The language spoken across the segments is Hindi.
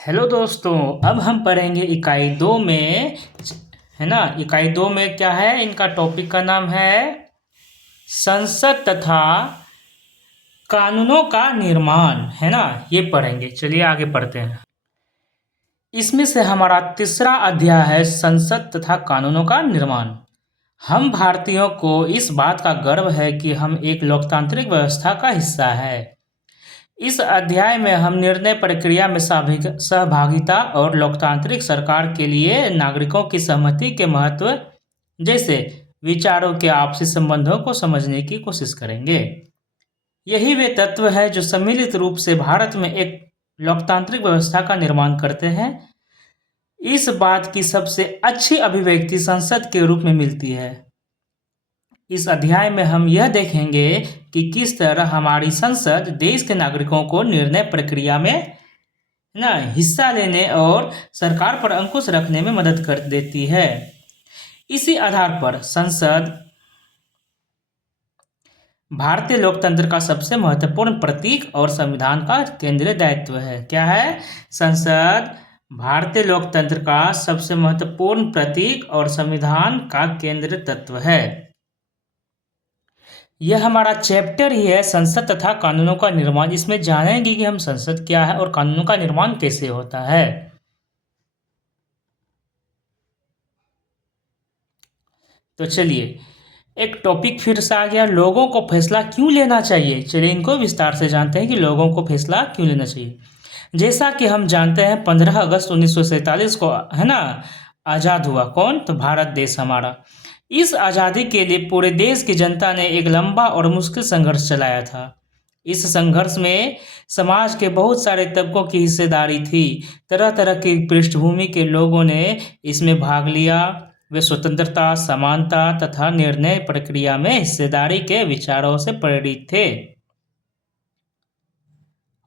हेलो दोस्तों। अब हम पढ़ेंगे इकाई 2 में, है ना। इकाई 2 में क्या है, इनका टॉपिक का नाम है संसद तथा कानूनों का निर्माण, है ना। ये पढ़ेंगे। चलिए आगे पढ़ते हैं। इसमें से हमारा तीसरा अध्याय है संसद तथा कानूनों का निर्माण। हम भारतीयों को इस बात का गर्व है कि हम एक लोकतांत्रिक व्यवस्था का हिस्सा है। इस अध्याय में हम निर्णय प्रक्रिया में सहभागिता और लोकतांत्रिक सरकार के लिए नागरिकों की सहमति के महत्व जैसे विचारों के आपसी संबंधों को समझने की कोशिश करेंगे। यही वे तत्व है जो सम्मिलित रूप से भारत में एक लोकतांत्रिक व्यवस्था का निर्माण करते हैं। इस बात की सबसे अच्छी अभिव्यक्ति संसद के रूप में मिलती है। इस अध्याय में हम यह देखेंगे कि किस तरह हमारी संसद देश के नागरिकों को निर्णय प्रक्रिया में हिस्सा लेने और सरकार पर अंकुश रखने में मदद कर देती है। इसी आधार पर संसद भारतीय लोकतंत्र का सबसे महत्वपूर्ण प्रतीक और संविधान का केंद्रीय दायित्व है। क्या है? संसद भारतीय लोकतंत्र का सबसे महत्वपूर्ण प्रतीक और संविधान का केंद्रीय तत्व है। यह हमारा चैप्टर ही है, संसद तथा कानूनों का निर्माण। इसमें जानेंगे कि हम संसद क्या है और कानूनों का निर्माण कैसे होता है। तो चलिए, एक टॉपिक फिर से आ गया, लोगों को फैसला क्यों लेना चाहिए। चलिए इनको विस्तार से जानते हैं कि लोगों को फैसला क्यों लेना चाहिए। जैसा कि हम जानते हैं 15 अगस्त 1947 को, है ना, आज़ाद हुआ कौन? तो भारत देश हमारा। इस आज़ादी के लिए पूरे देश की जनता ने एक लंबा और मुश्किल संघर्ष चलाया था। इस संघर्ष में समाज के बहुत सारे तबकों की हिस्सेदारी थी। तरह तरह की पृष्ठभूमि के लोगों ने इसमें भाग लिया। वे स्वतंत्रता, समानता तथा निर्णय प्रक्रिया में हिस्सेदारी के विचारों से प्रेरित थे।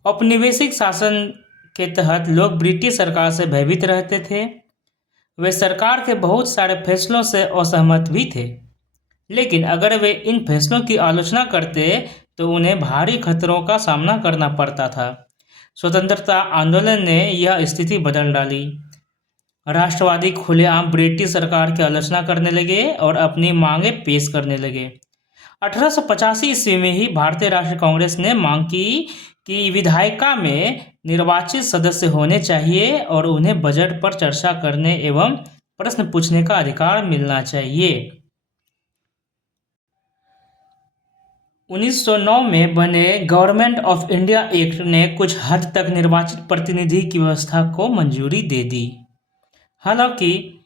औपनिवेशिक शासन के तहत लोग ब्रिटिश सरकार से भयभीत रहते थे। वे सरकार के बहुत सारे फैसलों से असहमत भी थे, लेकिन अगर वे इन फैसलों की आलोचना करते तो उन्हें भारी खतरों का सामना करना पड़ता था। स्वतंत्रता आंदोलन ने यह स्थिति बदल डाली। राष्ट्रवादी खुलेआम ब्रिटिश सरकार की आलोचना करने लगे और अपनी मांगें पेश करने लगे। 1885 ईस्वी में ही भारतीय राष्ट्रीय कांग्रेस ने मांग की कि विधायिका में निर्वाचित सदस्य होने चाहिए और उन्हें बजट पर चर्चा करने एवं प्रश्न पूछने का अधिकार मिलना चाहिए। 1909 में बने गवर्नमेंट ऑफ इंडिया एक्ट ने कुछ हद तक निर्वाचित प्रतिनिधि की व्यवस्था को मंजूरी दे दी। हालांकि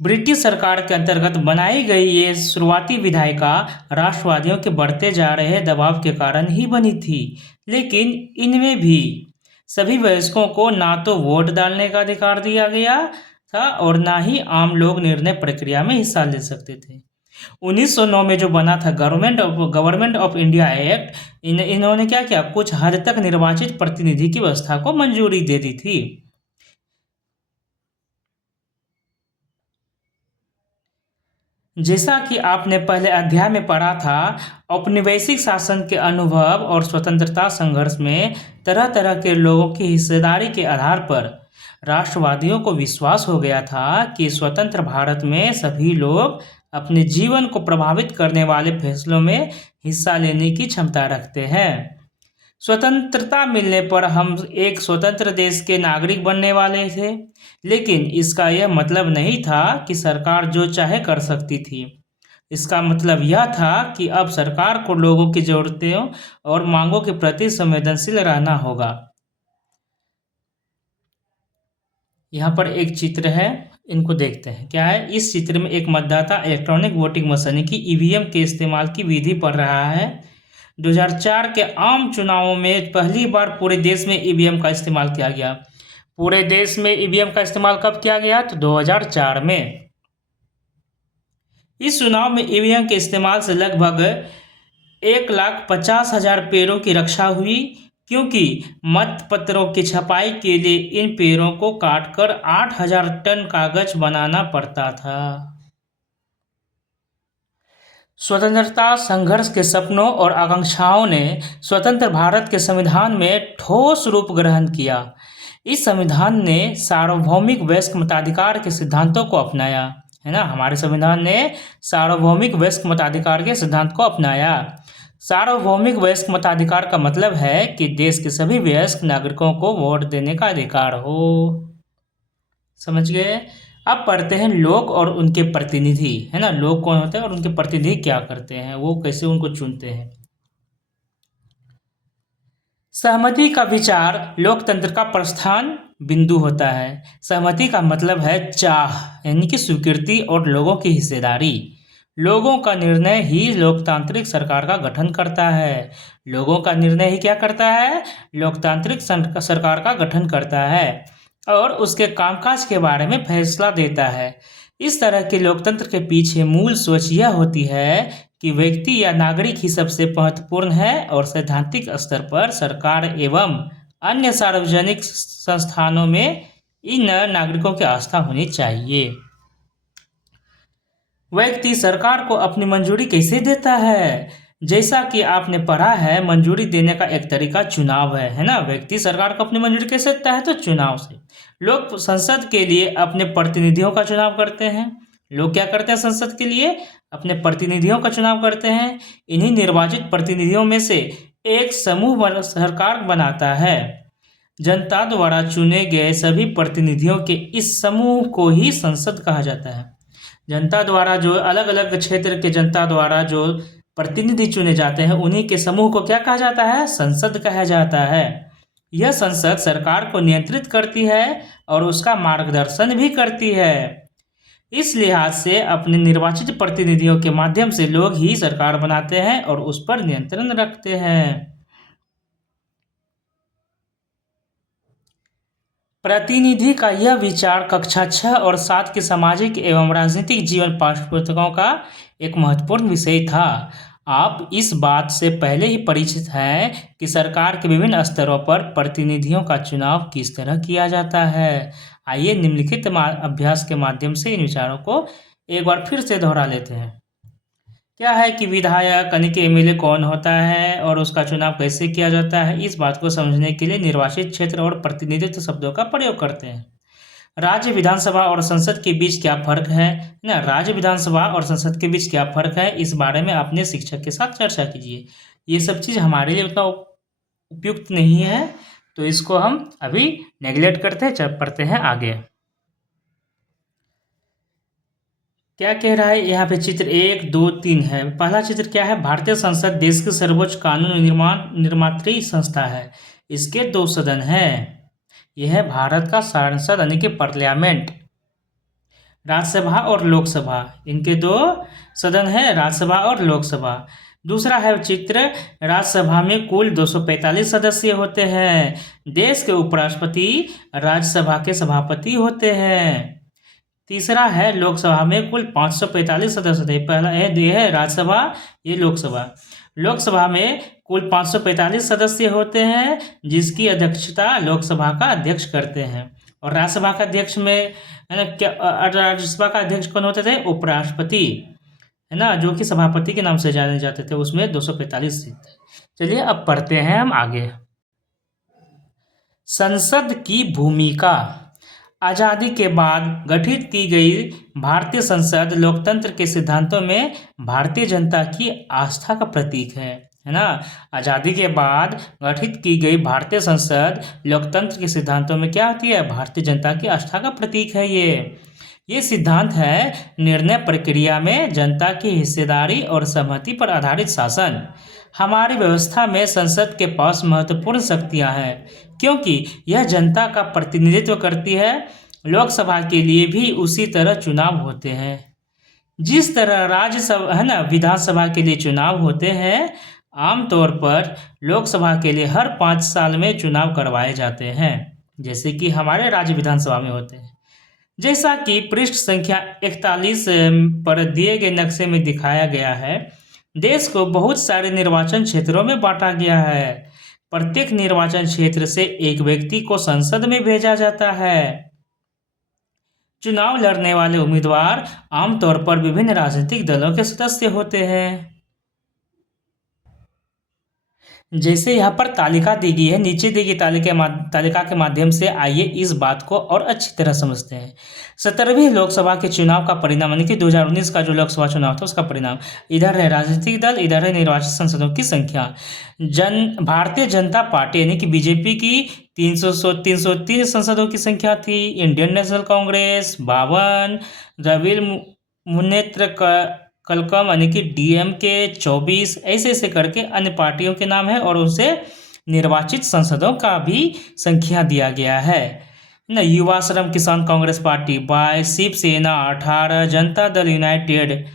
ब्रिटिश सरकार के अंतर्गत बनाई गई ये शुरुआती विधायिका राष्ट्रवादियों के बढ़ते जा रहे दबाव के कारण ही बनी थी, लेकिन इनमें भी सभी वयस्कों को ना तो वोट डालने का अधिकार दिया गया था और ना ही आम लोग निर्णय प्रक्रिया में हिस्सा ले सकते थे। 1909 में जो बना था गवर्नमेंट ऑफ इंडिया एक्ट, इन्होंने क्या किया, कुछ हद तक निर्वाचित प्रतिनिधि की व्यवस्था को मंजूरी दे दी थी। जैसा कि आपने पहले अध्याय में पढ़ा था, औपनिवेशिक शासन के अनुभव और स्वतंत्रता संघर्ष में तरह तरह के लोगों की हिस्सेदारी के आधार पर राष्ट्रवादियों को विश्वास हो गया था कि स्वतंत्र भारत में सभी लोग अपने जीवन को प्रभावित करने वाले फैसलों में हिस्सा लेने की क्षमता रखते हैं। स्वतंत्रता मिलने पर हम एक स्वतंत्र देश के नागरिक बनने वाले थे, लेकिन इसका यह मतलब नहीं था कि सरकार जो चाहे कर सकती थी। इसका मतलब यह था कि अब सरकार को लोगों की ज़रूरतों और मांगों के प्रति संवेदनशील रहना होगा। यहाँ पर एक चित्र है, इनको देखते हैं। क्या है इस चित्र में? एक मतदाता इलेक्ट्रॉनिक वोटिंग मशीन की ईवीएम के इस्तेमाल की विधि पढ़ रहा है। 2004 के आम चुनावों में पहली बार पूरे देश में ईवीएम का इस्तेमाल किया गया। पूरे देश में ईवीएम का इस्तेमाल कब किया गया? तो 2004 में। इस चुनाव में ईवीएम के इस्तेमाल से लगभग 1,50,000 पेड़ों की रक्षा हुई, क्योंकि मतपत्रों की छपाई के लिए इन पेड़ों को काटकर 8,000 टन कागज बनाना पड़ता था। स्वतंत्रता संघर्ष के सपनों और आकांक्षाओं ने स्वतंत्र भारत के संविधान में ठोस रूप ग्रहण किया। इस संविधान ने सार्वभौमिक वयस्क मताधिकार के सिद्धांतों को अपनाया, है ना। हमारे संविधान ने सार्वभौमिक वयस्क मताधिकार के सिद्धांत को अपनाया। सार्वभौमिक वयस्क मताधिकार का मतलब है कि देश के सभी वयस्क नागरिकों को वोट देने का अधिकार हो। समझ गए। अब पढ़ते हैं लोग और उनके प्रतिनिधि, है ना। लोग कौन होते हैं और उनके प्रतिनिधि क्या करते हैं, वो कैसे उनको चुनते हैं। सहमति का विचार लोकतंत्र का प्रस्थान बिंदु होता है। सहमति का मतलब है चाह, यानी कि स्वीकृति और लोगों की हिस्सेदारी। लोगों का निर्णय ही लोकतांत्रिक सरकार का गठन करता है। लोगों का निर्णय ही क्या करता है, लोकतांत्रिक सरकार का गठन करता है और उसके कामकाज के बारे में फैसला देता है। इस तरह के लोकतंत्र के पीछे मूल सोच यह होती है कि व्यक्ति या नागरिक ही सबसे महत्वपूर्ण है और सैद्धांतिक स्तर पर सरकार एवं अन्य सार्वजनिक संस्थानों में इन नागरिकों की आस्था होनी चाहिए। व्यक्ति सरकार को अपनी मंजूरी कैसे देता है, जैसा कि आपने पढ़ा है, मंजूरी देने का एक तरीका चुनाव है ना। व्यक्ति सरकार को अपनी मंजूरी कैसे देता है, तो चुनाव से। लोग संसद के लिए अपने प्रतिनिधियों का चुनाव करते हैं। लोग क्या करते हैं, संसद के लिए अपने प्रतिनिधियों का चुनाव करते हैं। इन्हीं निर्वाचित प्रतिनिधियों में से एक समूह सरकार बनाता है। जनता द्वारा चुने गए सभी प्रतिनिधियों के इस समूह को ही संसद कहा जाता है। जनता द्वारा जो अलग अलग क्षेत्र के जनता द्वारा जो प्रतिनिधि चुने जाते हैं, उन्हीं के समूह को क्या कहा जाता है, संसद कहा जाता है। यह संसद सरकार को नियंत्रित करती है और उसका मार्गदर्शन भी करती है। इस लिहाज से अपने निर्वाचित प्रतिनिधियों के माध्यम से लोग ही सरकार बनाते हैं और उस पर नियंत्रण रखते हैं। प्रतिनिधि का यह विचार कक्षा 6 और 7 के सामाजिक एवं राजनीतिक जीवन पाठ्यपुस्तकों का एक महत्वपूर्ण विषय था। आप इस बात से पहले ही परिचित हैं कि सरकार के विभिन्न स्तरों पर प्रतिनिधियों का चुनाव किस तरह किया जाता है। आइए निम्नलिखित अभ्यास के माध्यम से इन विचारों को एक बार फिर से दोहरा लेते हैं। क्या है कि विधायक यानी कि एमएलए कौन होता है और उसका चुनाव कैसे किया जाता है, इस बात को समझने के लिए निर्वाचित क्षेत्र और प्रतिनिधित्व शब्दों का प्रयोग करते हैं। राज्य विधानसभा और संसद के बीच क्या फर्क है ना। राज्य विधानसभा और संसद के बीच क्या फर्क है, इस बारे में अपने शिक्षक के साथ चर्चा कीजिए। ये सब चीज़ हमारे लिए उतना उपयुक्त नहीं है, तो इसको हम अभी नेग्लेक्ट करते हैं, पढ़ते हैं आगे। क्या कह रहा है यहाँ पे, चित्र 1, 2, 3 है। पहला चित्र क्या है, भारतीय संसद देश की सर्वोच्च कानून निर्मात्री संस्था है। इसके 2 सदन हैं। यह है भारत का संसद यानी कि पार्लियामेंट। राज्यसभा और लोकसभा, इनके 2 सदन हैं, राज्यसभा और लोकसभा। दूसरा है चित्र, राज्यसभा में कुल 245 सदस्य होते हैं। देश के उपराष्ट्रपति राज्यसभा के सभापति होते हैं। तीसरा है लोकसभा में कुल 545 सदस्य थे। पहला है राज्यसभा, ये लोकसभा। लोकसभा में कुल 545 सदस्य होते हैं, जिसकी अध्यक्षता लोकसभा का अध्यक्ष करते हैं। और राज्यसभा का अध्यक्ष में राज्यसभा का अध्यक्ष कौन होते थे, उपराष्ट्रपति, है ना, जो कि सभापति के नाम से जाने जाते थे। उसमें 245 सीट थे। चलिए अब पढ़ते हैं हम आगे। संसद की भूमिका। आज़ादी के बाद गठित की गई भारतीय संसद लोकतंत्र के सिद्धांतों में भारतीय जनता की आस्था का प्रतीक है ना। आज़ादी के बाद गठित की गई भारतीय संसद लोकतंत्र के सिद्धांतों में क्या होती है, भारतीय जनता की आस्था का प्रतीक है। ये सिद्धांत है निर्णय प्रक्रिया में जनता की हिस्सेदारी और सहमति पर आधारित शासन। हमारी व्यवस्था में संसद के पास महत्वपूर्ण शक्तियां हैं, क्योंकि यह जनता का प्रतिनिधित्व करती है। लोकसभा के लिए भी उसी तरह चुनाव होते हैं, जिस तरह राज्यसभा है ना, विधानसभा के लिए चुनाव होते हैं। आमतौर पर लोकसभा के लिए हर 5 साल में चुनाव करवाए जाते हैं, जैसे कि हमारे राज्य विधानसभा में होते हैं। जैसा कि पृष्ठ संख्या 41 पर दिए गए नक्शे में दिखाया गया है, देश को बहुत सारे निर्वाचन क्षेत्रों में बांटा गया है। प्रत्येक निर्वाचन क्षेत्र से एक व्यक्ति को संसद में भेजा जाता है। चुनाव लड़ने वाले उम्मीदवार आमतौर पर विभिन्न राजनीतिक दलों के सदस्य होते हैं। जैसे यहाँ पर तालिका दी गई है, नीचे दी गई तालिका के माध्यम से आइए इस बात को और अच्छी तरह समझते हैं। 17वीं लोकसभा के चुनाव का परिणाम यानी कि 2019 का जो लोकसभा चुनाव था उसका परिणाम, इधर है राजनीतिक दल, इधर है निर्वाचित सांसदों की संख्या। भारतीय जनता पार्टी यानी कि बीजेपी की 303 सांसदों की संख्या थी। इंडियन नेशनल कांग्रेस 52, द्रविड़ मुन्नेत्र कलकम यानी कि डीएमके 24, ऐसे ऐसे करके अन्य पार्टियों के नाम है और उनसे निर्वाचित सांसदों का भी संख्या दिया गया है ना। युवा श्रम किसान कांग्रेस पार्टी 22, शिवसेना 18, जनता दल यूनाइटेड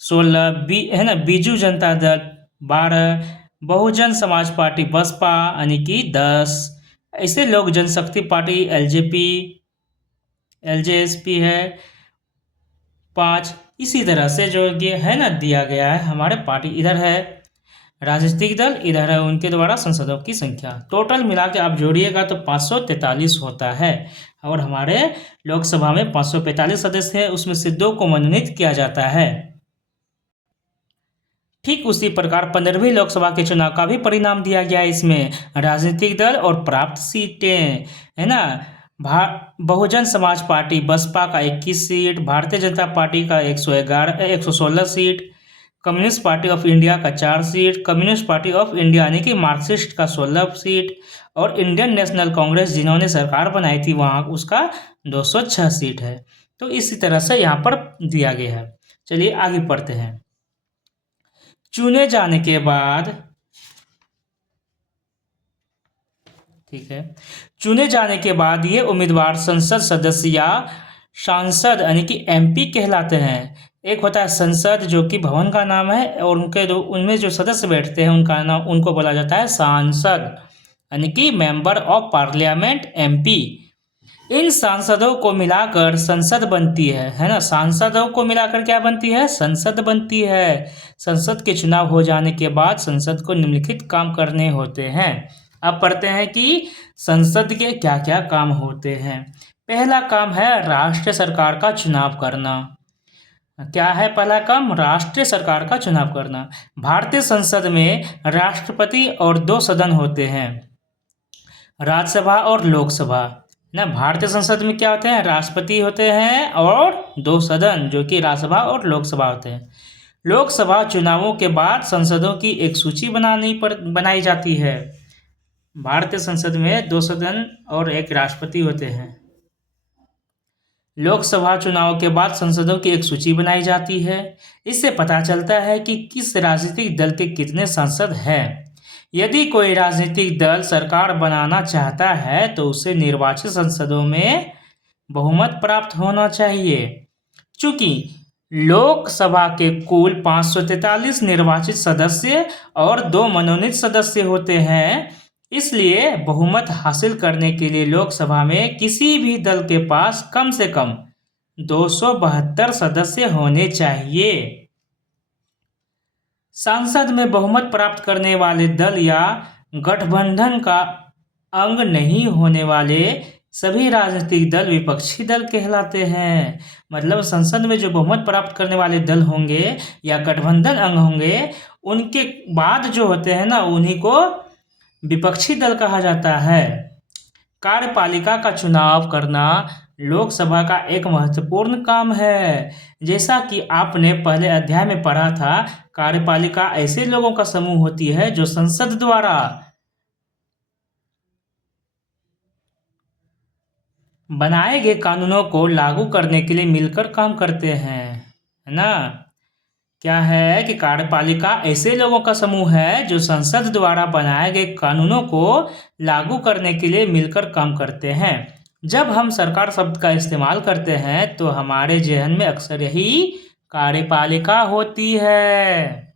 16, है ना, बीजू जनता दल 12, बहुजन समाज पार्टी बसपा यानी कि 10, ऐसे लोक जनशक्ति पार्टी एलजेएसपी है 5। इसी तरह से जो ये है ना दिया गया है हमारे पार्टी, इधर है राजनीतिक दल, इधर है उनके द्वारा सांसदों की संख्या। टोटल मिला के आप जोड़िएगा तो 543 होता है और हमारे लोकसभा में 545 सदस्य हैं, उसमें से 2 को मनोनीत किया जाता है। ठीक उसी प्रकार 15वीं लोकसभा के चुनाव का भी परिणाम दिया गया है इसमें। राजनीतिक दल और प्राप्त सीटें, है ना, बहुजन समाज पार्टी बसपा का 21 सीट, भारतीय जनता पार्टी का 116 seat, communist party of India का 4 seat, communist party of India यानी कि मार्क्सिस्ट का 16 सीट और इंडियन नेशनल कांग्रेस जिन्होंने सरकार बनाई थी वहाँ उसका 206 सीट है। तो इसी तरह से यहाँ पर दिया गया है। चलिए आगे पढ़ते हैं। चुने जाने के बाद, ठीक है, चुने जाने के बाद ये उम्मीदवार संसद सदस्य या सांसद यानी कि एमपी कहलाते हैं। एक होता है संसद जो कि भवन का नाम है और उनमें जो सदस्य बैठते हैं उनका नाम, उनको बोला जाता है सांसद यानी कि मेंबर ऑफ पार्लियामेंट एमपी। इन सांसदों को मिलाकर संसद बनती है ना। सांसदों को मिलाकर क्या बनती है? संसद बनती है। संसद के चुनाव हो जाने के बाद संसद को निम्नलिखित काम करने होते हैं। अब पढ़ते हैं कि संसद के क्या क्या काम होते हैं। पहला काम है राष्ट्रीय सरकार का चुनाव करना। क्या है पहला काम? राष्ट्रीय सरकार का चुनाव करना। भारतीय संसद में राष्ट्रपति और 2 सदन होते हैं, राज्यसभा और लोकसभा ना। भारतीय संसद में क्या होते हैं? राष्ट्रपति होते हैं और 2 सदन जो कि राज्यसभा और लोकसभा होते हैं। लोकसभा चुनावों के बाद संसदों की एक सूची बनाई जाती है। भारतीय संसद में 2 सदन और 1 राष्ट्रपति होते हैं। लोकसभा चुनाव के बाद संसदों की एक सूची बनाई जाती है। इससे पता चलता है कि किस राजनीतिक दल के कितने सांसद हैं। यदि कोई राजनीतिक दल सरकार बनाना चाहता है तो उसे निर्वाचित संसदों में बहुमत प्राप्त होना चाहिए। चूंकि लोकसभा के कुल 543 निर्वाचित सदस्य और 2 मनोनीत सदस्य होते हैं, इसलिए बहुमत हासिल करने के लिए लोकसभा में किसी भी दल के पास कम से कम 272 सदस्य होने चाहिए। संसद में बहुमत प्राप्त करने वाले दल या गठबंधन का अंग नहीं होने वाले सभी राजनीतिक दल विपक्षी दल कहलाते हैं। मतलब संसद में जो बहुमत प्राप्त करने वाले दल होंगे या गठबंधन अंग होंगे, उनके बाद जो होते हैं ना, उन्हीं को विपक्षी दल कहा जाता है। कार्यपालिका का चुनाव करना लोकसभा का एक महत्वपूर्ण काम है। जैसा कि आपने पहले अध्याय में पढ़ा था, कार्यपालिका ऐसे लोगों का समूह होती है जो संसद द्वारा बनाए गए कानूनों को लागू करने के लिए मिलकर काम करते हैं, है ना। क्या है कि कार्यपालिका ऐसे लोगों का समूह है जो संसद द्वारा बनाए गए कानूनों को लागू करने के लिए मिलकर काम करते हैं। जब हम सरकार शब्द का इस्तेमाल करते हैं तो हमारे जहन में अक्सर यही कार्यपालिका होती है।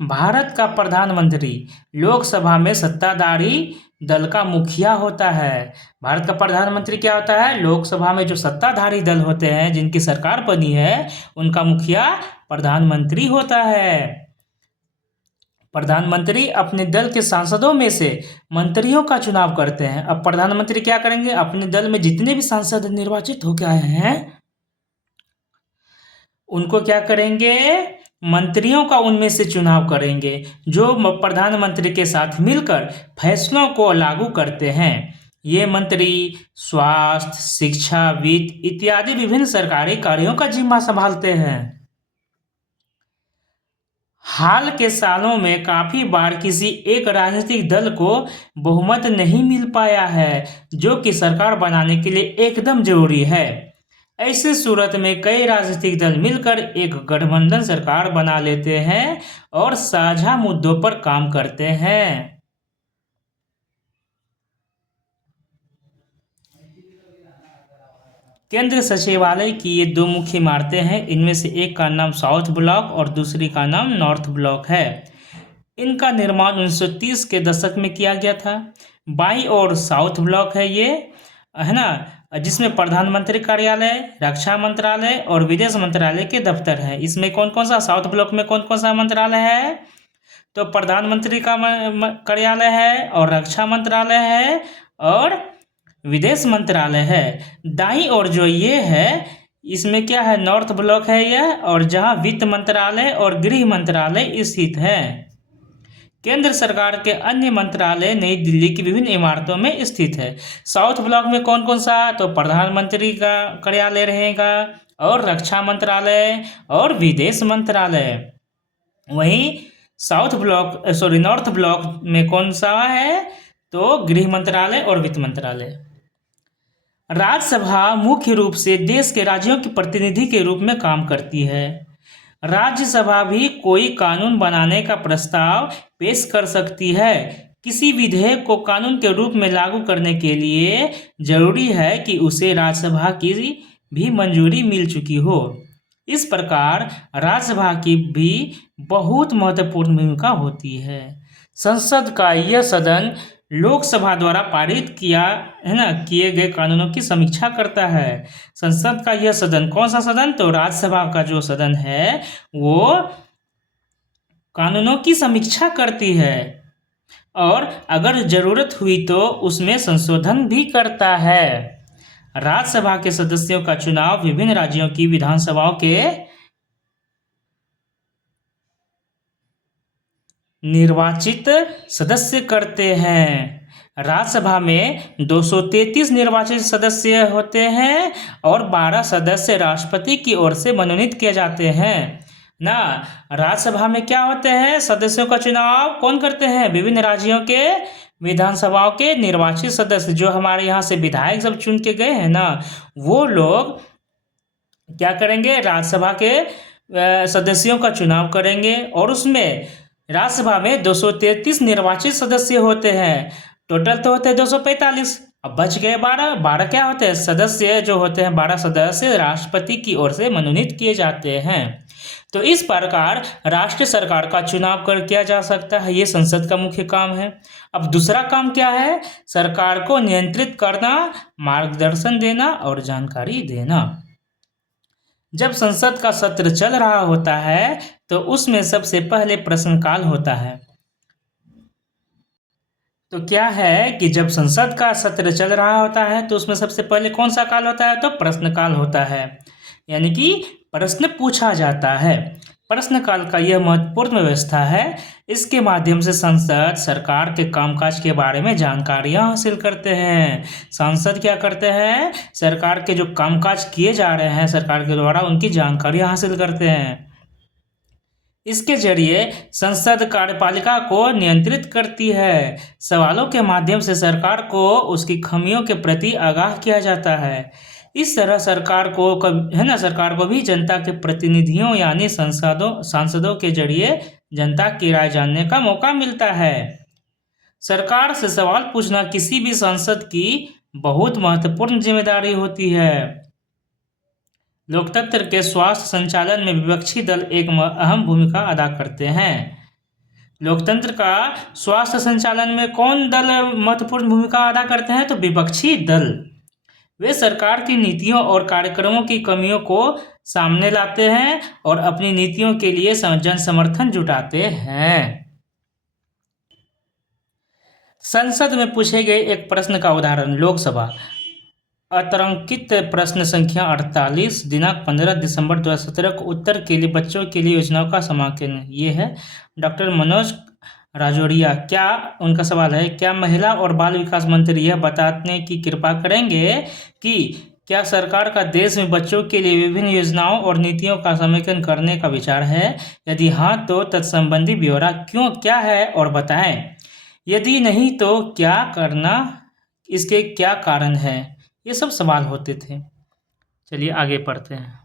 भारत का प्रधानमंत्री लोकसभा में सत्ताधारी दल का मुखिया होता है। भारत का प्रधानमंत्री क्या होता है? लोकसभा में जो सत्ताधारी दल होते हैं, जिनकी सरकार बनी है, उनका मुखिया प्रधानमंत्री होता है। प्रधानमंत्री अपने दल के सांसदों में से मंत्रियों का चुनाव करते हैं। अब प्रधानमंत्री क्या करेंगे? अपने दल में जितने भी सांसद निर्वाचित होकर आए हैं उनको क्या करेंगे? मंत्रियों का उनमें से चुनाव करेंगे जो प्रधानमंत्री के साथ मिलकर फैसलों को लागू करते हैं। ये मंत्री स्वास्थ्य, शिक्षा, वित्त इत्यादि विभिन्न सरकारी कार्यों का जिम्मा संभालते हैं। हाल के सालों में काफी बार किसी एक राजनीतिक दल को बहुमत नहीं मिल पाया है, जो कि सरकार बनाने के लिए एकदम जरूरी है। ऐसी सूरत में कई राजनीतिक दल मिलकर एक गठबंधन सरकार बना लेते हैं और साझा मुद्दों पर काम करते हैं। केंद्रीय सचिवालय की ये दो मुख्य इमारतें हैं। इनमें से एक का नाम साउथ ब्लॉक और दूसरी का नाम नॉर्थ ब्लॉक है। इनका निर्माण 1930 के दशक में किया गया था। बाईं ओर साउथ ब्लॉक है, ये है ना, जिसमें प्रधानमंत्री कार्यालय, रक्षा मंत्रालय और विदेश मंत्रालय के दफ्तर हैं। इसमें कौन कौन सा, साउथ ब्लॉक में कौन कौन सा मंत्रालय है? तो प्रधानमंत्री का कार्यालय है और रक्षा मंत्रालय है और विदेश मंत्रालय है। दाईं ओर जो ये है, इसमें क्या है, नॉर्थ ब्लॉक है यह, और जहां वित्त मंत्रालय और गृह मंत्रालय स्थित है। केंद्र सरकार के अन्य मंत्रालय नई दिल्ली की विभिन्न इमारतों में स्थित है। साउथ ब्लॉक में कौन कौन सा? तो प्रधानमंत्री का कार्यालय रहेगा और रक्षा मंत्रालय और विदेश मंत्रालय। वहीं नॉर्थ ब्लॉक में कौन सा है? तो गृह मंत्रालय और वित्त मंत्रालय। राज्यसभा मुख्य रूप से देश के राज्यों के प्रतिनिधि के रूप में काम करती है। राज्यसभा भी कोई कानून बनाने का प्रस्ताव पेश कर सकती है। किसी विधेयक को कानून के रूप में लागू करने के लिए जरूरी है कि उसे राज्यसभा की भी मंजूरी मिल चुकी हो। इस प्रकार राज्यसभा की भी बहुत महत्वपूर्ण भूमिका होती है। संसद का यह सदन लोकसभा द्वारा पारित किए गए कानूनों की समीक्षा करता है। संसद का यह सदन कौन सा सदन? तो राज्यसभा का जो सदन है वो कानूनों की समीक्षा करती है और अगर जरूरत हुई तो उसमें संशोधन भी करता है। राज्यसभा के सदस्यों का चुनाव विभिन्न राज्यों की विधानसभाओं के निर्वाचित सदस्य करते हैं। राज्यसभा में 233 निर्वाचित सदस्य होते हैं और 12 सदस्य राष्ट्रपति की ओर से मनोनीत किए जाते हैं ना। राज्यसभा में क्या होते हैं? सदस्यों का चुनाव कौन करते हैं? विभिन्न राज्यों के विधानसभाओं के निर्वाचित सदस्य, जो हमारे यहाँ से विधायक सब चुन के गए हैं ना, वो लोग क्या करेंगे? राज्यसभा के सदस्यों का चुनाव करेंगे और उसमें राज्यसभा में 233 निर्वाचित सदस्य होते हैं। टोटल तो होते हैं 245। अब बच गए 12 क्या होते हैं? सदस्य जो होते हैं 12 सदस्य राष्ट्रपति की ओर से मनोनीत किए जाते हैं। तो इस प्रकार राष्ट्रीय सरकार का चुनाव किया जा सकता है। ये संसद का मुख्य काम है। अब दूसरा काम क्या है? सरकार को नियंत्रित करना, मार्गदर्शन देना और जानकारी देना। जब संसद का सत्र चल रहा होता है तो उसमें सबसे पहले प्रश्नकाल होता है। तो क्या है कि जब संसद का सत्र चल रहा होता है तो उसमें सबसे पहले कौन सा काल होता है? तो प्रश्नकाल होता है, यानी कि प्रश्न पूछा जाता है। प्रश्नकाल का यह महत्वपूर्ण व्यवस्था है। इसके माध्यम से संसद सरकार के कामकाज के बारे में जानकारियां हासिल करते हैं। सांसद क्या करते हैं? सरकार के जो कामकाज किए जा रहे हैं सरकार के द्वारा, उनकी जानकारियां हासिल करते हैं। इसके जरिए संसद कार्यपालिका को नियंत्रित करती है। सवालों के माध्यम से सरकार को उसकी खामियों के प्रति आगाह किया जाता है। इस तरह सरकार को भी जनता के प्रतिनिधियों यानी सांसदों के जरिए जनता की राय जानने का मौका मिलता है। सरकार से सवाल पूछना किसी भी सांसद की बहुत महत्वपूर्ण जिम्मेदारी होती है। लोकतंत्र के स्वास्थ्य संचालन में विपक्षी दल एक अहम भूमिका अदा करते हैं। लोकतंत्र का स्वास्थ्य संचालन में कौन दल महत्वपूर्ण भूमिका अदा करते हैं? तो विपक्षी दल। वे सरकार की नीतियों और कार्यक्रमों की कमियों को सामने लाते हैं और अपनी नीतियों के लिए जन समर्थन जुटाते हैं। संसद में पूछे गए एक प्रश्न का उदाहरण लोकसभा। अतारांकित प्रश्न संख्या 48 दिनांक 15 दिसंबर 2017 को उत्तर के लिए बच्चों के लिए योजनाओं का समाकलन। ये है डॉक्टर मनोज राजौरिया। क्या उनका सवाल है, क्या महिला और बाल विकास मंत्री यह बताने की कृपा करेंगे कि क्या सरकार का देश में बच्चों के लिए विभिन्न योजनाओं और नीतियों का समाकलन करने का विचार है? यदि हाँ तो तत्संबंधी ब्यौरा क्या है और बताएं। यदि नहीं तो क्या करना, इसके क्या कारण है? ये सब सवाल होते थे। चलिए आगे पढ़ते हैं।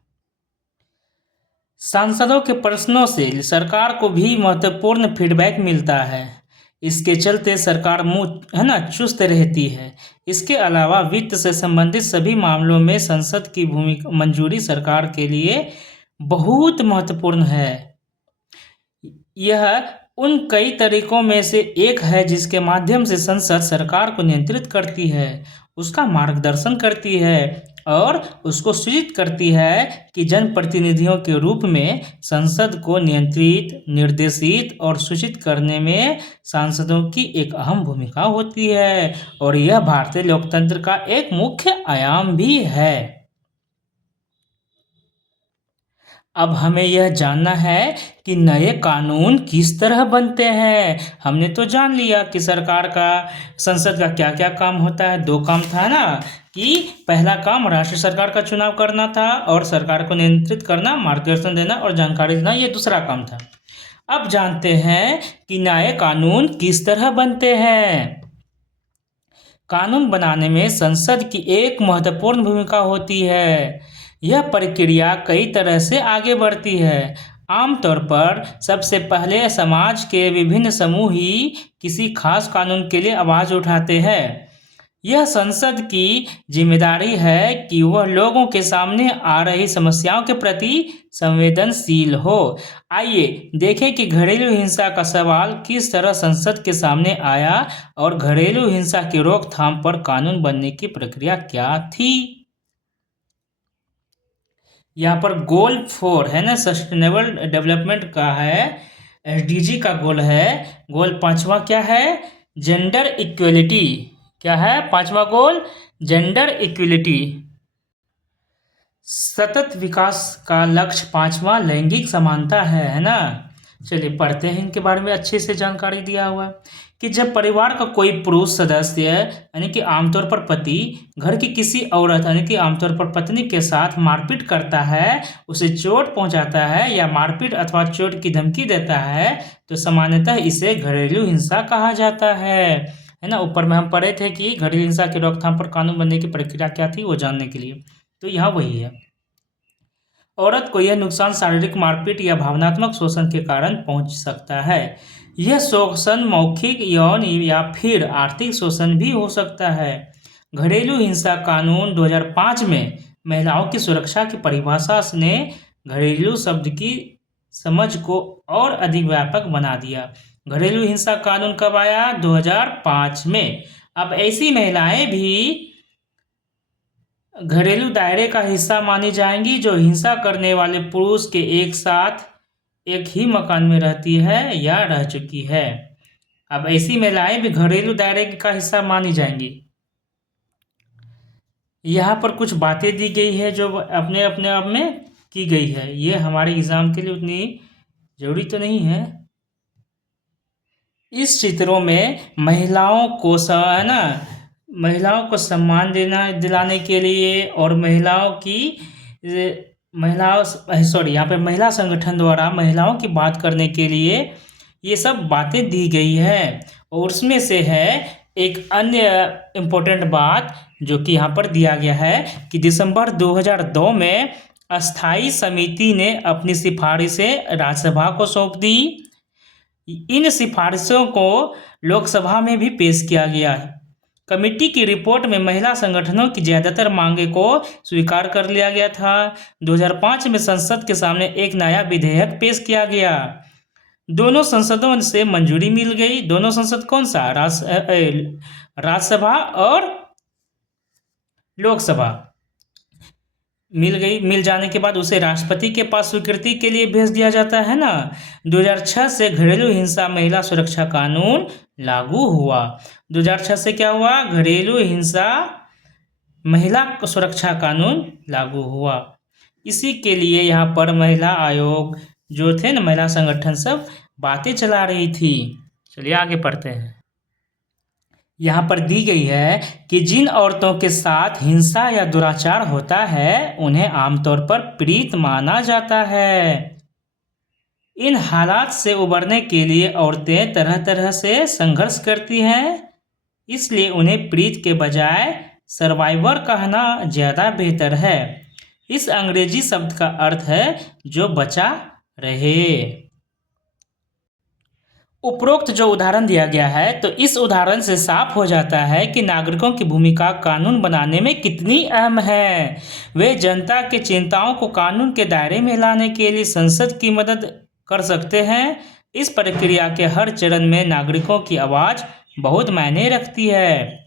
सांसदों के प्रश्नों से सरकार को भी महत्वपूर्ण फीडबैक मिलता है। इसके चलते सरकार चुस्त रहती है। इसके अलावा वित्त से संबंधित सभी मामलों में संसद की भूमिका मंजूरी सरकार के लिए बहुत महत्वपूर्ण है। यह उन कई तरीकों में से एक है जिसके माध्यम से संसद सरकार को नियंत्रित करती है, उसका मार्गदर्शन करती है और उसको सूचित करती है कि जनप्रतिनिधियों के रूप में संसद को नियंत्रित, निर्देशित और सूचित करने में सांसदों की एक अहम भूमिका होती है और यह भारतीय लोकतंत्र का एक मुख्य आयाम भी है। अब हमें यह जानना है कि नए कानून किस तरह बनते हैं। हमने तो जान लिया कि सरकार का, संसद का क्या क्या काम होता है। 2 काम था ना, कि पहला काम राष्ट्रीय सरकार का चुनाव करना था और सरकार को नियंत्रित करना, मार्गदर्शन देना और जानकारी देना, ये दूसरा काम था। अब जानते हैं कि नए कानून किस तरह बनते हैं। कानून बनाने में संसद की एक महत्वपूर्ण भूमिका होती है। यह प्रक्रिया कई तरह से आगे बढ़ती है। आमतौर पर सबसे पहले समाज के विभिन्न समूह ही किसी खास कानून के लिए आवाज़ उठाते हैं। यह संसद की जिम्मेदारी है कि वह लोगों के सामने आ रही समस्याओं के प्रति संवेदनशील हो। आइए देखें कि घरेलू हिंसा का सवाल किस तरह संसद के सामने आया और घरेलू हिंसा की रोकथाम पर कानून बनने की प्रक्रिया क्या थी। यहाँ पर गोल 4 है ना, सस्टेनेबल डेवलपमेंट का है, SDG का गोल है। गोल 5वां क्या है? Gender equality. क्या है 5वां गोल? Gender equality. सतत विकास का लक्ष्य 5वां लैंगिक समानता है ना। चलिए पढ़ते हैं इनके बारे में। अच्छे से जानकारी दिया हुआ है कि जब परिवार का कोई पुरुष सदस्य यानी कि आमतौर पर पति घर की किसी औरत यानी कि आमतौर पर पत्नी के साथ मारपीट करता है, उसे चोट पहुंचाता है या मारपीट अथवा चोट की धमकी देता है, तो सामान्यतः इसे घरेलू हिंसा कहा जाता है ना। ऊपर में हम पढ़े थे कि घरेलू हिंसा की रोकथाम पर कानून बनने की प्रक्रिया क्या थी, वो जानने के लिए। तो यहाँ वही है। औरत को यह नुकसान शारीरिक मारपीट या भावनात्मक शोषण के कारण पहुंच सकता है। यह शोषण मौखिक, यौन या फिर आर्थिक शोषण भी हो सकता है। घरेलू हिंसा कानून 2005 में महिलाओं की सुरक्षा की परिभाषा ने घरेलू शब्द की समझ को और अधिक व्यापक बना दिया। घरेलू हिंसा कानून कब आया? 2005 में। अब ऐसी महिलाएं भी घरेलू दायरे का हिस्सा मानी जाएंगी जो हिंसा करने वाले पुरुष के एक साथ एक ही मकान में रहती है या रह चुकी है। अब ऐसी महिलाएं भी घरेलू दायरे का हिस्सा मानी जाएंगी। यहाँ पर कुछ बातें दी गई है जो अपने अपने आप में की गई है। ये हमारे एग्जाम के लिए उतनी जरूरी तो नहीं है। इस चित्रों में महिलाओं को महिलाओं को सम्मान दिलाने के लिए और यहाँ पे महिला संगठन द्वारा महिलाओं की बात करने के लिए ये सब बातें दी गई है। और उसमें से है एक अन्य इम्पोर्टेंट बात जो कि यहाँ पर दिया गया है कि दिसंबर 2002 में अस्थायी समिति ने अपनी सिफारिशें राज्यसभा को सौंप दी। इन सिफारिशों को लोकसभा में भी पेश किया गया है। कमेटी की रिपोर्ट में महिला संगठनों की ज़्यादातर मांगे को स्वीकार कर लिया गया था। 2005 में संसद के सामने एक नया विधेयक पेश किया गया। दोनों संसदों से मंजूरी मिल गई। दोनों संसद कौन सा? राज्यसभा और लोकसभा मिल जाने के बाद उसे राष्ट्रपति के पास स्वीकृति के लिए भेज दिया जाता है ना। 2006 से घरेलू हिंसा महिला सुरक्षा कानून लागू हुआ। 2006 से क्या हुआ? घरेलू हिंसा महिला सुरक्षा कानून लागू हुआ। इसी के लिए यहाँ पर महिला आयोग जो थे ना, महिला संगठन सब बातें चला रही थी। चलिए आगे पढ़ते हैं। यहाँ पर दी गई है कि जिन औरतों के साथ हिंसा या दुराचार होता है उन्हें आमतौर पर पीड़ित माना जाता है। इन हालात से उबरने के लिए औरतें तरह तरह से संघर्ष करती हैं, इसलिए उन्हें पीड़ित के बजाय सर्वाइवर कहना ज़्यादा बेहतर है। इस अंग्रेजी शब्द का अर्थ है जो बचा रहे। उपरोक्त जो उदाहरण दिया गया है, तो इस उदाहरण से साफ हो जाता है कि नागरिकों की भूमिका कानून बनाने में कितनी अहम है। वे जनता के चिंताओं को कानून के दायरे में लाने के लिए संसद की मदद कर सकते हैं। इस प्रक्रिया के हर चरण में नागरिकों की आवाज़ बहुत मायने रखती है।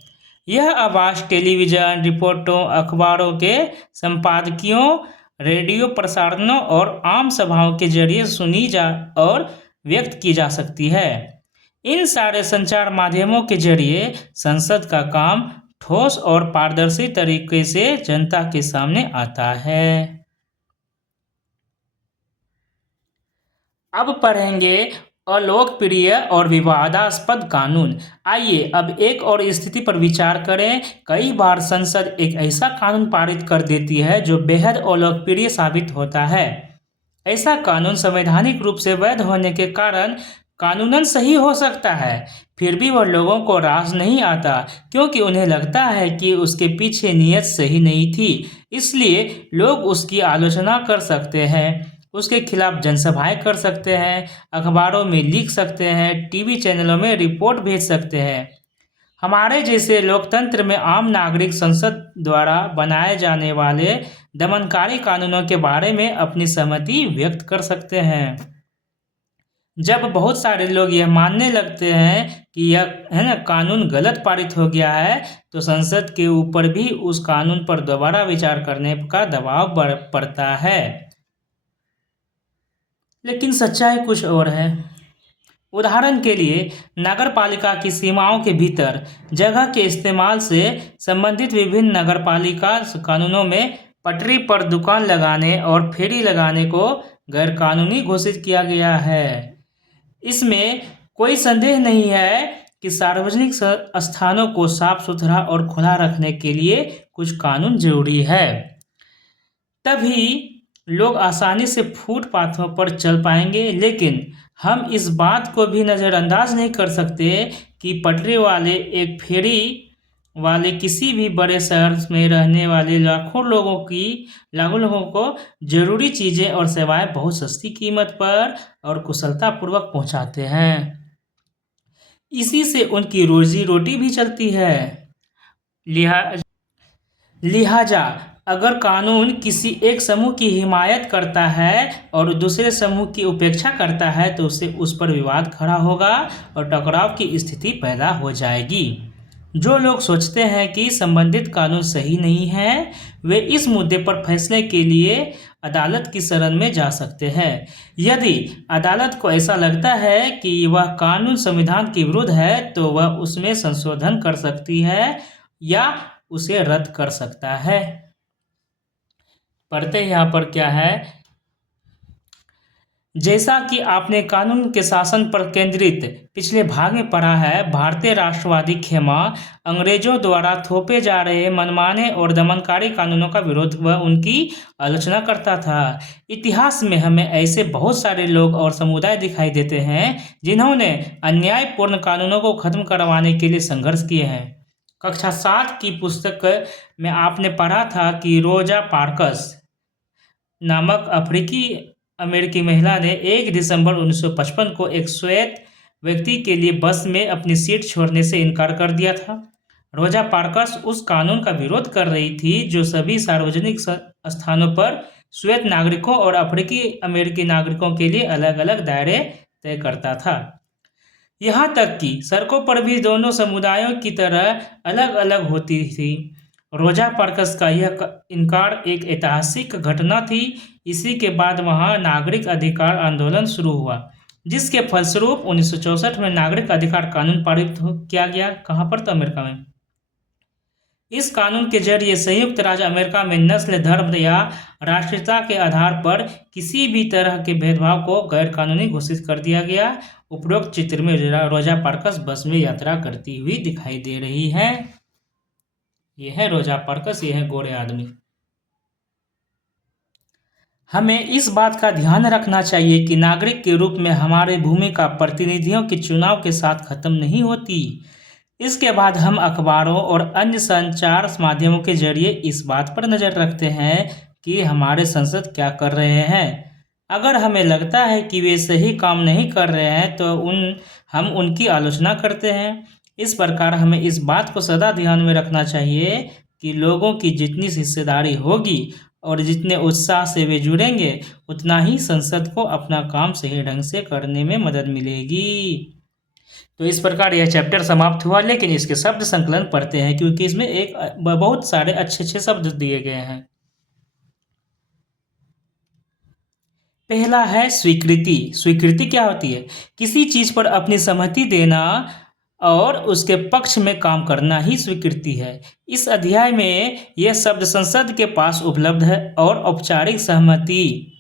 यह आवाज़ टेलीविज़न रिपोर्टों, अखबारों के संपादकीयों, रेडियो प्रसारणों और आम सभाओं के जरिए सुनी जा और व्यक्त की जा सकती है। इन सारे संचार माध्यमों के जरिए संसद का काम ठोस और पारदर्शी तरीके से जनता के सामने आता है। अब पढ़ेंगे अलोकप्रिय और विवादास्पद कानून। आइए अब एक और स्थिति पर विचार करें। कई बार संसद एक ऐसा कानून पारित कर देती है जो बेहद अलोकप्रिय साबित होता है। ऐसा कानून संवैधानिक रूप से वैध होने के कारण कानूनन सही हो सकता है, फिर भी वह लोगों को रास नहीं आता, क्योंकि उन्हें लगता है कि उसके पीछे नीयत सही नहीं थी। इसलिए लोग उसकी आलोचना कर सकते हैं, उसके खिलाफ जनसभाएं कर सकते हैं, अखबारों में लिख सकते हैं, टीवी चैनलों में रिपोर्ट भेज सकते हैं। हमारे जैसे लोकतंत्र में आम नागरिक संसद द्वारा बनाए जाने वाले दमनकारी कानूनों के बारे में अपनी सहमति व्यक्त कर सकते हैं। जब बहुत सारे लोग यह मानने लगते हैं कि यह है ना कानून गलत पारित हो गया है, तो संसद के ऊपर भी उस कानून पर दोबारा विचार करने का दबाव पड़ता है। लेकिन सच्चाई कुछ और है। उदाहरण के लिए नगरपालिका की सीमाओं के भीतर जगह के इस्तेमाल से संबंधित विभिन्न नगरपालिका कानूनों में पटरी पर दुकान लगाने और फेरी लगाने को गैरकानूनी घोषित किया गया है। इसमें कोई संदेह नहीं है कि सार्वजनिक स्थानों को साफ सुथरा और खुला रखने के लिए कुछ कानून जरूरी है, तभी लोग आसानी से फुटपाथों पर चल पाएंगे। लेकिन हम इस बात को भी नज़रअंदाज नहीं कर सकते कि पटरी वाले एक फेरी वाले किसी भी बड़े शहर में रहने वाले लाखों लोगों को जरूरी चीज़ें और सेवाएं बहुत सस्ती कीमत पर और कुशलतापूर्वक पहुंचाते हैं। इसी से उनकी रोजी रोटी भी चलती है। लिहाजा अगर कानून किसी एक समूह की हिमायत करता है और दूसरे समूह की उपेक्षा करता है, तो उससे उस पर विवाद खड़ा होगा और टकराव की स्थिति पैदा हो जाएगी। जो लोग सोचते हैं कि संबंधित कानून सही नहीं है, वे इस मुद्दे पर फैसले के लिए अदालत की शरण में जा सकते हैं। यदि अदालत को ऐसा लगता है कि वह कानून संविधान के विरुद्ध है, तो वह उसमें संशोधन कर सकती है या उसे रद्द कर सकता है। पढ़ते हैं यहाँ पर क्या है। जैसा कि आपने कानून के शासन पर केंद्रित पिछले भाग में पढ़ा है, भारतीय राष्ट्रवादी खेमा अंग्रेजों द्वारा थोपे जा रहे मनमाने और दमनकारी कानूनों का विरोध व उनकी आलोचना करता था। इतिहास में हमें ऐसे बहुत सारे लोग और समुदाय दिखाई देते हैं जिन्होंने अन्यायपूर्ण कानूनों को खत्म करवाने के लिए संघर्ष किए हैं। कक्षा 7 की पुस्तक में आपने पढ़ा था कि रोजा पार्कस नामक अफ्रीकी अमेरिकी महिला ने 1 दिसंबर 1955 को एक श्वेत व्यक्ति के लिए बस में अपनी सीट छोड़ने से इनकार कर दिया था। रोजा पार्कस उस कानून का विरोध कर रही थी जो सभी सार्वजनिक स्थानों पर श्वेत नागरिकों और अफ्रीकी अमेरिकी नागरिकों के लिए अलग अलग दायरे तय करता था। यहाँ तक कि सड़कों पर भी दोनों समुदायों की तरह अलग अलग होती थी। रोजा पार्कस का यह इनकार एक ऐतिहासिक घटना थी। इसी के बाद वहाँ नागरिक अधिकार आंदोलन शुरू हुआ, जिसके फलस्वरूप 1964 में नागरिक अधिकार कानून पारित किया गया। कहाँ पर? तो अमेरिका में। इस कानून के जरिए संयुक्त राज्य अमेरिका में नस्ल, धर्म या राष्ट्रीयता के आधार पर किसी भी तरह के भेदभाव को गैर कानूनी घोषित कर दिया गया। उपरोक्त चित्र में रोजा पार्क्स बस में यात्रा करती हुई दिखाई दे रही है। यह है रोजा पार्क्स, यह है गोरे आदमी। हमें इस बात का ध्यान रखना चाहिए कि नागरिक के रूप में हमारी भूमिका प्रतिनिधियों के चुनाव के साथ खत्म नहीं होती। इसके बाद हम अखबारों और अन्य संचार माध्यमों के जरिए इस बात पर नज़र रखते हैं कि हमारे सांसद क्या कर रहे हैं। अगर हमें लगता है कि वे सही काम नहीं कर रहे हैं तो हम उनकी आलोचना करते हैं। इस प्रकार हमें इस बात को सदा ध्यान में रखना चाहिए कि लोगों की जितनी हिस्सेदारी होगी और जितने उत्साह से वे जुड़ेंगे, उतना ही संसद को अपना काम सही ढंग से करने में मदद मिलेगी। तो इस प्रकार यह चैप्टर समाप्त हुआ, लेकिन इसके शब्द संकलन पढ़ते हैं क्योंकि इसमें एक बहुत सारे अच्छे अच्छे शब्द दिए गए हैं। पहला है स्वीकृति। स्वीकृति क्या होती है? किसी चीज पर अपनी सहमति देना और उसके पक्ष में काम करना ही स्वीकृति है। इस अध्याय में यह शब्द संसद के पास उपलब्ध है और औपचारिक सहमति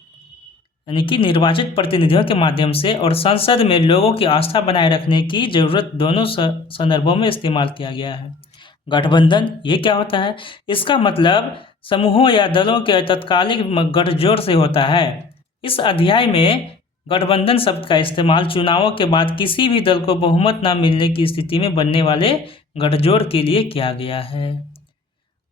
यानी कि निर्वाचित प्रतिनिधियों के माध्यम से और संसद में लोगों की आस्था बनाए रखने की जरूरत दोनों संदर्भों में इस्तेमाल किया गया है। गठबंधन ये क्या होता है? इसका मतलब समूहों या दलों के तत्कालिक गठजोड़ से होता है। इस अध्याय में गठबंधन शब्द का इस्तेमाल चुनावों के बाद किसी भी दल को बहुमत न मिलने की स्थिति में बनने वाले गठजोड़ के लिए किया गया है।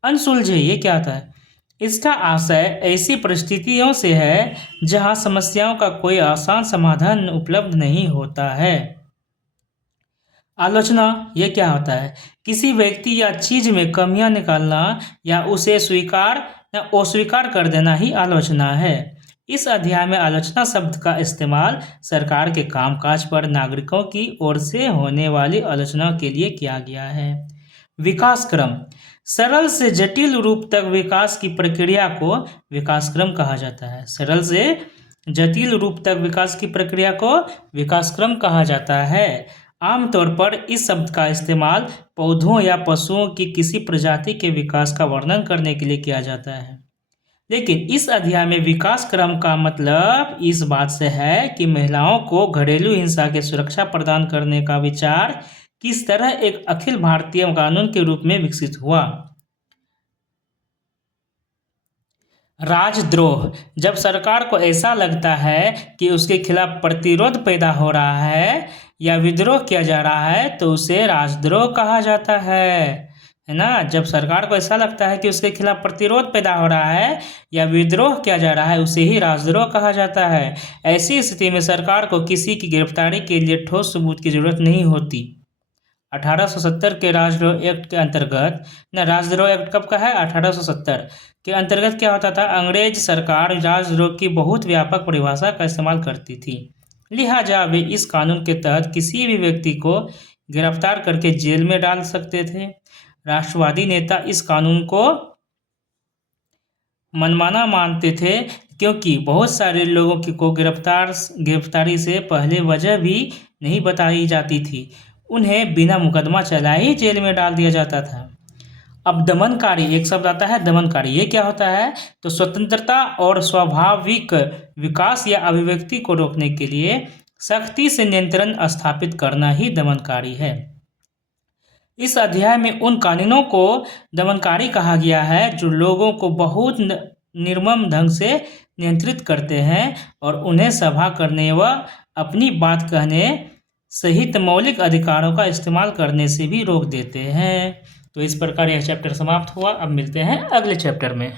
अनसुलझे ये क्या होता है? इसका आशय ऐसी परिस्थितियों से है जहां समस्याओं का कोई आसान समाधान उपलब्ध नहीं होता है। आलोचना ये क्या होता है? किसी व्यक्ति या चीज में कमियां निकालना या उसे स्वीकार या अस्वीकार कर देना ही आलोचना है। इस अध्याय में आलोचना शब्द का इस्तेमाल सरकार के कामकाज पर नागरिकों की ओर से होने वाली आलोचना के लिए किया गया है। विकास क्रम। सरल से जटिल रूप तक विकास की प्रक्रिया को विकास क्रम कहा जाता है। सरल से जटिल रूप तक विकास की प्रक्रिया को विकास क्रम कहा जाता है। आमतौर पर इस शब्द का इस्तेमाल पौधों या पशुओं की किसी प्रजाति के विकास का वर्णन करने के लिए किया जाता है। लेकिन इस अध्याय में विकास क्रम का मतलब इस बात से है कि महिलाओं को घरेलू हिंसा की सुरक्षा प्रदान करने का विचार किस तरह एक अखिल भारतीय कानून के रूप में विकसित हुआ। राजद्रोह। जब सरकार को ऐसा लगता है कि उसके खिलाफ प्रतिरोध पैदा हो रहा है या विद्रोह किया जा रहा है तो उसे राजद्रोह कहा जाता है ना। जब सरकार को ऐसा लगता है कि उसके खिलाफ प्रतिरोध पैदा हो रहा है या विद्रोह किया जा रहा है, उसे ही राजद्रोह कहा जाता है। ऐसी स्थिति में सरकार को किसी की गिरफ्तारी के लिए ठोस सबूत की जरूरत नहीं होती। 1870 के राजद्रोह एक्ट के अंतर्गत राजद्रोह एक्ट कब का है? 1870 के अंतर्गत क्या होता था? अंग्रेज सरकार राजद्रोह की बहुत व्यापक परिभाषा का इस्तेमाल करती थी। लिहाजा वे इस कानून के तहत किसी भी व्यक्ति को गिरफ्तार करके जेल में डाल सकते थे। राष्ट्रवादी नेता इस कानून को मनमाना मानते थे क्योंकि बहुत सारे लोगों को गिरफ्तारी से पहले वजह भी नहीं बताई जाती थी। उन्हें बिना मुकदमा चलाए ही जेल में डाल दिया जाता था। अब दमनकारी एक शब्द आता है, दमनकारी ये क्या होता है? तो स्वतंत्रता और स्वाभाविक विकास या अभिव्यक्ति को रोकने के लिए सख्ती से नियंत्रण स्थापित करना ही दमनकारी है। इस अध्याय में उन कानूनों को दमनकारी कहा गया है जो लोगों को बहुत निर्मम ढंग से नियंत्रित करते हैं और उन्हें सभा करने व अपनी बात कहने सहित मौलिक अधिकारों का इस्तेमाल करने से भी रोक देते हैं। तो इस प्रकार यह चैप्टर समाप्त हुआ। अब मिलते हैं अगले चैप्टर में।